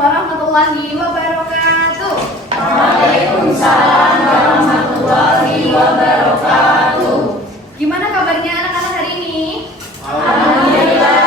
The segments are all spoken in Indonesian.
warahmatullahi wabarakatuh. Waalaikumsalam warahmatullahi wabarakatuh. Gimana kabarnya anak-anak hari ini? Alhamdulillah.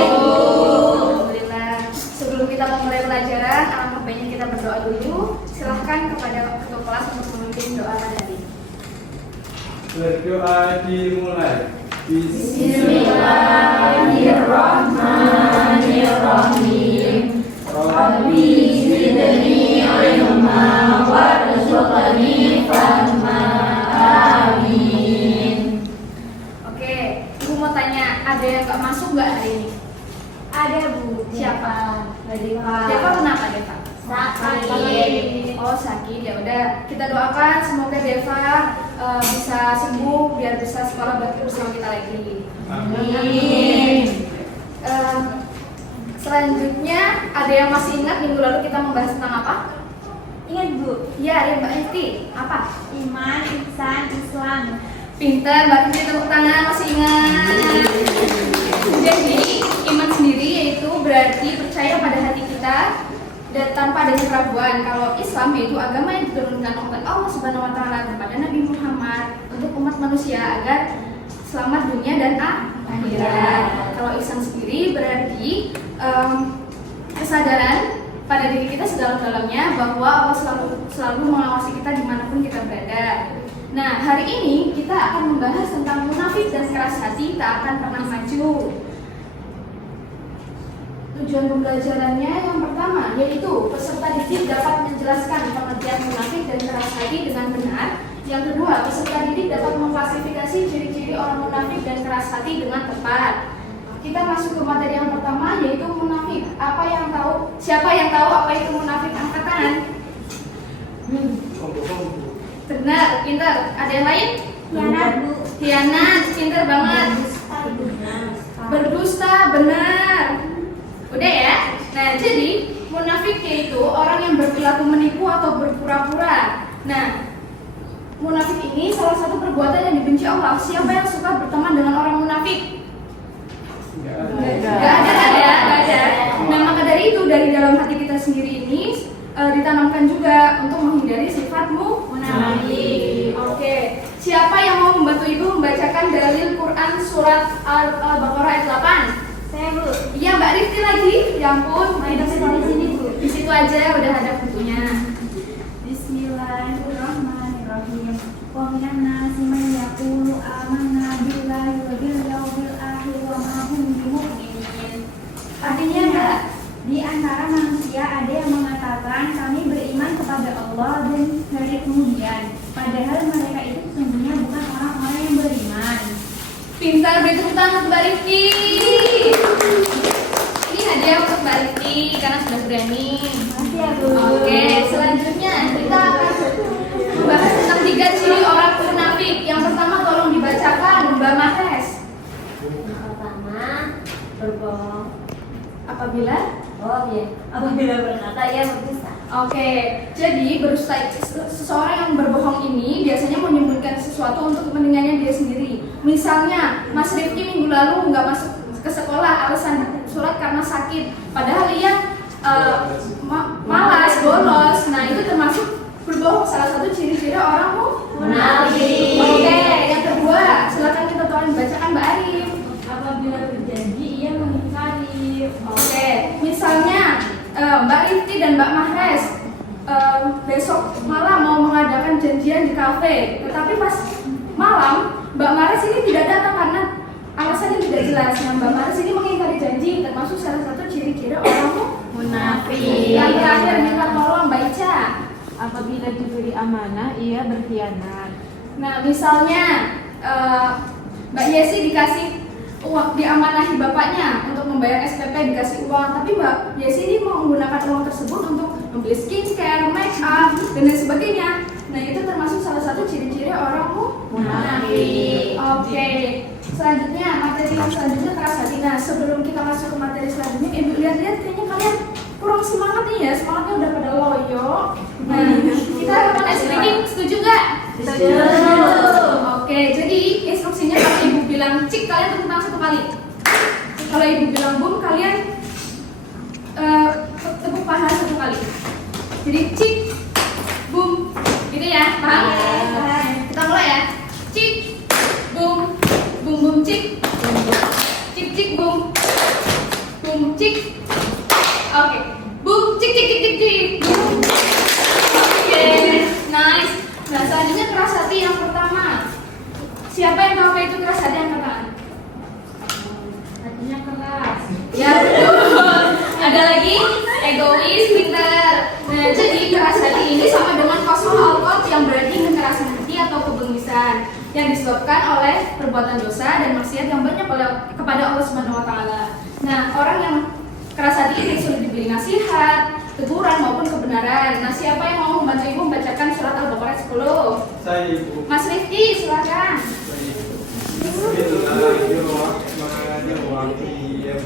Alhamdulillah. Sebelum kita memulai pelajaran, alangkah baiknya kita berdoa dulu. Silahkan kepada ketua kelas untuk memimpin doa pada hari ini. Berdoa dimulai. Bismillahirrahmanirrahim. Rabbi zidni ilma warzuqni fahma. Amin. Oke, Ibu mau tanya, ada yang nggak masuk nggak hari ini? Ada Bu. Siapa? Deva. Deva kenapa Deva? Sakit. Oh sakit, ya udah kita doakan semoga Deva bisa sembuh biar bisa sekolah bersama kita lagi. Amin. Selanjutnya ada yang masih ingat minggu lalu kita membahas tentang apa? Ingat Bu, Ya Mbak Esti, apa? iman, ihsan, Islam. Pintar, Mbak Esti tepuk tangan, masih ingat. Jadi iman sendiri yaitu berarti percaya pada hati kita dan tanpa adanya keraguan. Kalau Islam yaitu agama yang diturunkan oleh Allah Subhanahu wa taala kepada Nabi Muhammad untuk umat manusia agar selamat dunia dan akhirat. Kalau ihsan sendiri berarti kesadaran pada diri kita sedalam-dalamnya bahwa Allah selalu mengawasi kita dimanapun kita berada. Nah, hari ini kita akan membahas tentang munafik dan keras hati tak akan pernah maju. Tujuan pembelajarannya yang pertama yaitu peserta didik dapat menjelaskan pengertian munafik dan keras hati dengan benar. Yang kedua, peserta didik dapat mengklasifikasi ciri-ciri orang munafik dan keras hati dengan tepat. Kita masuk ke materi yang pertama yaitu munafik. Siapa yang tahu apa itu munafik? Angkat tangan. Benar, pintar. Ada yang lain? Khianat Bu. Khianat, pintar banget. Berdusta, benar. Udah ya? Nah, jadi munafik yaitu orang yang berperilaku menipu atau berpura-pura. Nah, munafik ini salah satu perbuatan yang dibenci Allah. Siapa yang suka berteman dengan orang munafik? Gak ada. Nah, maka dari itu dari dalam hati kita sendiri ini ditanamkan juga untuk menghindari sifatmu munafik. Oke. Siapa yang mau membantu Ibu membacakan dalil Quran surat Al-Baqarah ayat 8? Saya Bu. Iya, Mbak Rifti lagi. Ya ampun, Tidak bisa di sini Bu. di situ aja udah ada bukunya. Bismillahirrahmanirrahim. Wa minan nasi man yaqulu amanna billahi wa bil yawmil akhir wa ma hum bimu'minin. Artinya Mbak, Di antara manusia ada yang mengatakan kami beriman kepada Allah dan hari kemudian, padahal mereka itu sesungguhnya bukan orang-orang yang beriman. pintar, beri tepuk tangan untuk Mbak Rifti. Ini hadiah untuk Mbak Rifti karena sudah berani. Makasih ya Bu. Oke, selanjutnya kita akan membahas tentang 3 ciri orang munafik. Yang pertama tolong dibacakan Mbak Mahes. Pertama, berbohong. Apabila Apabila berkata ia berdusta. Oke, jadi berdusta seseorang yang berbohong ini biasanya menyembunyikan sesuatu untuk kepentingannya dia sendiri. Misalnya, Mas Rifki minggu lalu nggak masuk ke sekolah alasan surat karena sakit, padahal ia malas bolos. Nah, itu termasuk berbohong, salah satu ciri-ciri orang Munafik. Oke, yang kedua, silakan kita tolong bacakan Mbak Arif. Apabila berjanji ia mengingkari. Oke, misalnya Mbak Rifti dan Mbak Mahres besok malam mau mengadakan janjian di kafe, tetapi pas malam Mbak Mahres ini tidak datang karena alasannya tidak jelas. Nah, Mbak Mahres ini mengingkari janji, termasuk salah satu ciri-ciri orang Munafik. Yang terakhir minta tolong Mbak Ica. Apabila diberi amanah, ia berkhianat. Nah, misalnya Mbak Yesi dikasih uang, diamanahi bapaknya untuk membayar SPP, dikasih uang, tapi Mbak Yesi ini mau menggunakan uang tersebut untuk membeli skincare, make up, dan lain sebagainya. Nah, itu termasuk salah satu ciri-ciri orang Munafik. Oke, selanjutnya materi yang selanjutnya keras hati. Nah, sebelum kita masuk ke materi selanjutnya, Ibu lihat-lihat kayaknya kalian kurang semangat nih ya, semangatnya udah pada loyo. Nah, kita akan speaking, setuju nggak? Setuju. Oke, jadi instruksinya kalau Ibu bilang cik, kalian tepuk tangan 1 kali. Kalau Ibu bilang bum, kalian tepuk kali. Jadi cik, boom, gitu ya, paham? Kita mulai ya. Cik, boom, boom boom cik, cik cik boom, boom cik. Oke, boom cik cik cik cik cik. Boom. Oke, nice. Nah selanjutnya keras hati yang pertama. Siapa yang tahu apa itu keras hati yang pertama? Hatinya keras. Ya betul. Ada lagi egois, pintar. Nah jadi keras hati ini sama dengan kosong alkot yang berarti kekerasan hati atau kebengisan yang disebabkan oleh perbuatan dosa dan maksiat yang banyak kepada Allah Subhanahu Wa Taala. Nah orang yang keras hati ini sulit diberi nasihat, teguran maupun kebenaran. Nah siapa yang mau membantu ibu membacakan surat Al-Baqarah 10? Saya ibu. Mas Rifki silakan. Bismillahirrahmanirrahim.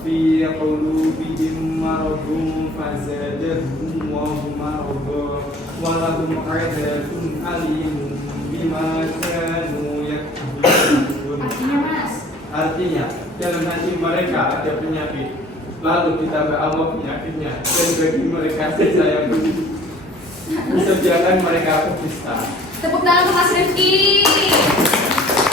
Fi qulubihim maradun fazadahum maradun wa lahum 'adzabun alim bima kanu yakfurun. Artinya Mas. Artinya dalam hati mereka ada penyakit, lalu ditambah Allah penyakitnya, dan bagi mereka saya disediakan mereka pendusta. Tepuk tangan untuk Mas Rifki.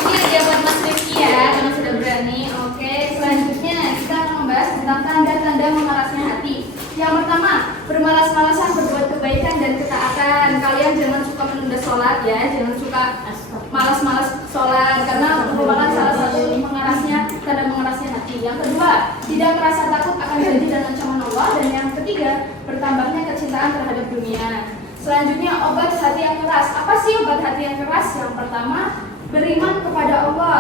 Ini ada buat Mas Rifki ya, karena sudah berani. Oke, selanjutnya kita akan membahas tentang tanda-tanda memarasnya hati. Yang pertama, bermalas-malasan berbuat kebaikan dan ketaatan. Kalian jangan suka menunda sholat ya, jangan suka malas-malas sholat karena merupakan salah satu tanda mengerasnya hati. Yang kedua, tidak merasa takut akan janji dan ancaman Allah. Dan yang ketiga, bertambahnya kecintaan terhadap dunia. Selanjutnya, obat hati yang keras. Apa sih obat hati yang keras? Yang pertama, beriman kepada Allah,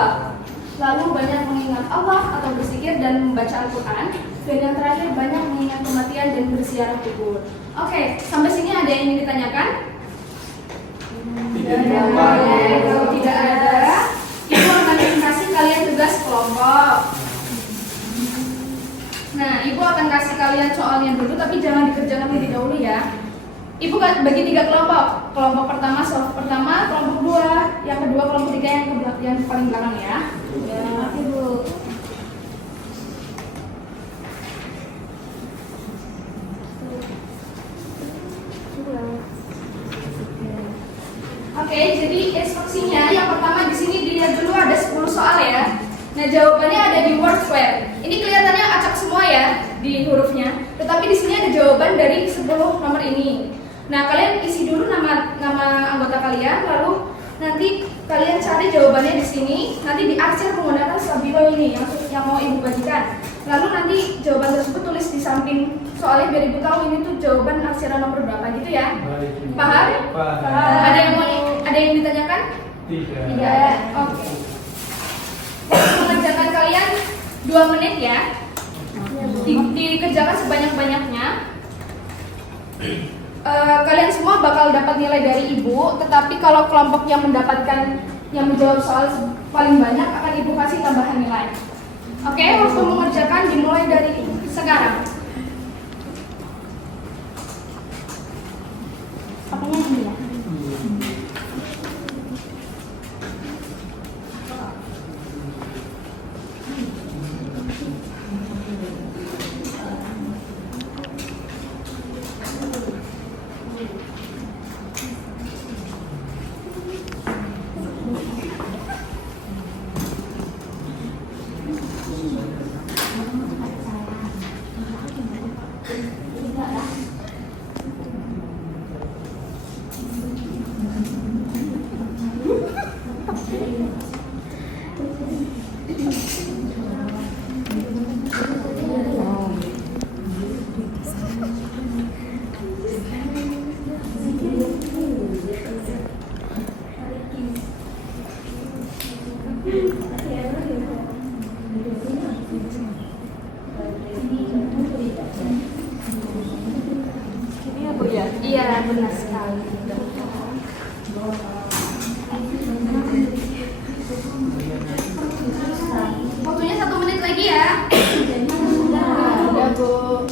lalu banyak mengingat Allah atau berzikir dan membaca Al-Quran. Dan yang terakhir, banyak mengingat kematian dan berziarah kubur. Oke, sampai sini ada yang ingin ditanyakan? Kalau tidak ada, ibu akan kasih kalian tugas kelompok. Nah, ibu akan kasih kalian soalnya dulu, tapi jangan dikerjakan lebih dahulu ya. Ibu bagi 3 kelompok. Kelompok pertama, soal pertama, kelompok 2, yang kedua, kelompok 3 yang paling belakang ya. Terima kasih Bu. Oke, jadi instruksinya yang pertama di sini dilihat dulu ada 10 soal ya. Nah, jawabannya ada di Word. Ini kelihatannya acak semua ya di hurufnya. Tetapi di sini ada jawaban dari 10 nomor ini. Nah, kalian isi dulu nama anggota kalian, lalu nanti kalian cari jawabannya di sini. Nanti diarsir menggunakan stabilo ini yang mau ibu bagikan. Lalu nanti jawaban tersebut tulis di samping soalnya biar ibu tahu ini tuh jawaban arsiran nomor berapa gitu ya. Paham? Paham. Ada yang ditanyakan? Tidak. Oke. Mengerjakan kalian 2 menit ya. Dikerjakan sebanyak-banyaknya. Kalian semua bakal dapat nilai dari ibu, tetapi kalau kelompok yang menjawab soal paling banyak akan ibu kasih tambahan nilai. Oke, waktu mengerjakan dimulai dari sekarang. Apanya ini ya? Iya, benar sekali. Waktunya 1 menit lagi ya. Ya, Bu.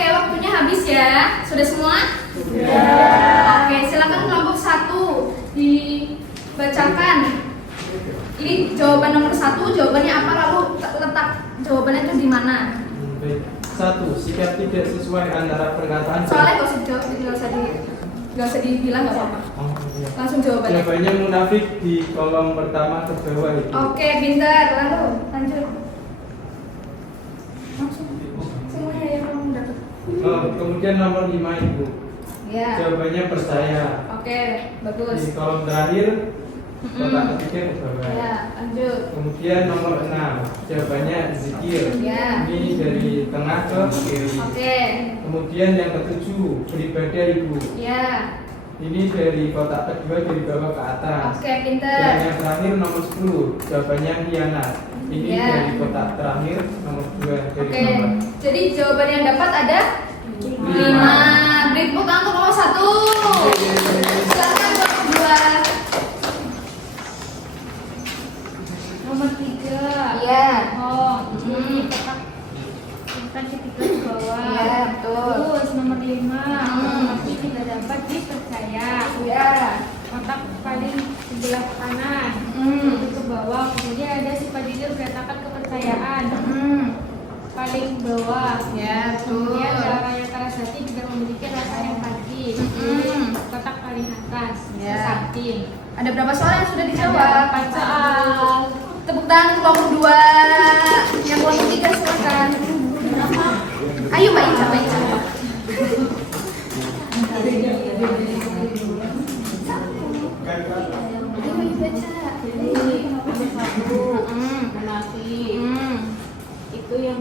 Oke, waktunya habis ya. Sudah semua? Oke, silakan kelompok 1 dibacakan. Ini jawaban nomor 1, jawabannya apa, lalu letak jawabannya itu di mana? Baik. 1. Sikap tidak sesuai antara perkataan. Soalnya nggak usah dijawab, nggak usah dibilang, nggak apa-apa. Oh, iya. Langsung jawabannya. Jawabannya munafik di kolom pertama ke bawah itu. Oke, pintar. Lalu lanjut. Langsung. Semuanya yang kamu dapat. Oh, kemudian nomor 5 Ibu. Ya. Jawabannya percaya. Oke, bagus. Di kolom terakhir kotak ketiga ke bawah. Ya, lanjut. Kemudian nomor 6 jawabannya zikir. Ya. Ini dari tengah ke kiri. Oke. Kemudian yang ketujuh beribadah Ibu. Ya. Ini dari kotak kedua dari bawah ke atas. Oke, Dan pintar. yang terakhir nomor 10 jawabannya khianat. Ini Ya. dari kotak terakhir nomor 2 dari Oke. bawah. Jadi jawaban yang dapat ada 5. Beri tepuk tangan untuk nomor 1. Silakan nomor 2. Nomor 3. Iya. Oh, jadi kotak urutan ketiga ke bawah. Iya, betul. Terus nomor 5. Masih tidak dapat dipercaya. Ya. Kotak paling sebelah kanan. Itu ke bawah. Kemudian ada sifat diri berkatakan kepercayaan. Paling bawah. Ya, betul. Kemudian orang yang keras hati juga memiliki rasa empati. Kotak paling atas. Ya. Sakti. Ada berapa soal yang sudah dijawab? 4 soal. Tepuk tangan untuk kelompok 2. Yang kelompok 3 silakan. Ayo Mbak Ica, Mbak Ica. Munafik. Itu yang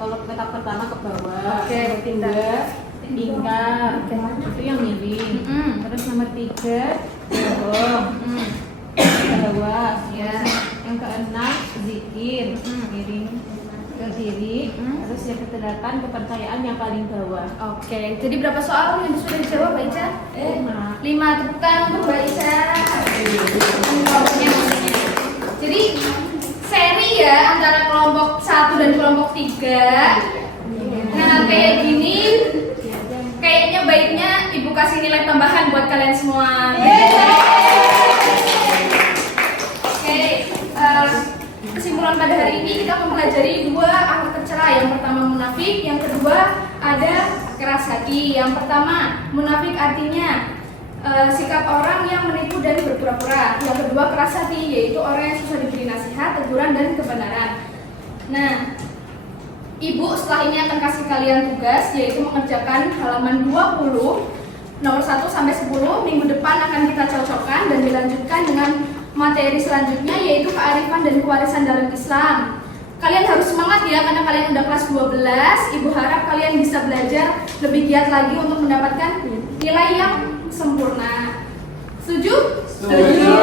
kalau kotak pertama ke bawah. Oke, Pintar. Ingkar. Itu yang miring. Terus nomor 3 bohong. Bawah. Ya. Yang keenam zikir. Miring ke kiri. Terus yang ke-8 kepercayaan yang paling bawah. Oke, jadi berapa soal yang sudah dijawab Mbak Ica? 5. Tepuk tangan untuk Mbak Ica. Jadi seri ya antara kelompok 1 dan kelompok 3. Nah, kayak gini kayaknya baiknya Ibu kasih nilai tambahan buat kalian semua. Oke, kesimpulan pada hari ini kita mempelajari 2 akhlak tercela. Yang pertama munafik, yang kedua ada keras hati. Yang pertama munafik artinya sikap orang yang menipu dan berpura-pura. Yang kedua keras hati, yaitu orang yang susah diberi nasihat, teguran dan kebenaran. Nah, Ibu setelah ini akan kasih kalian tugas, yaitu mengerjakan halaman 20 nomor 1 sampai 10. Minggu depan akan kita cocokkan dan dilanjutkan dengan materi selanjutnya, yaitu kearifan dan kewarisan dalam Islam. Kalian harus semangat ya, karena kalian udah kelas 12. Ibu harap kalian bisa belajar lebih giat lagi untuk mendapatkan nilai yang sempurna. Setuju? Setuju.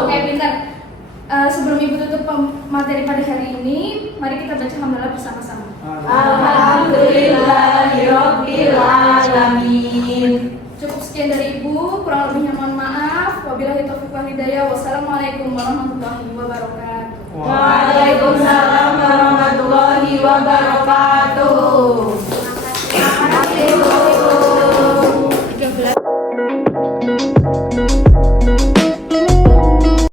Oke, pintar. Sebelum Ibu tutup materi pada hari ini, mari kita baca hamdalah bersama-sama. Alhamdulillahirabbil alamin. Cukup sekian dari Ibu, kurang lebihnya mohon maaf. Wabillahi taufiq wal hidayah. Wassalamualaikum warahmatullahi wabarakatuh. Waalaikumsalam warahmatullahi wabarakatuh.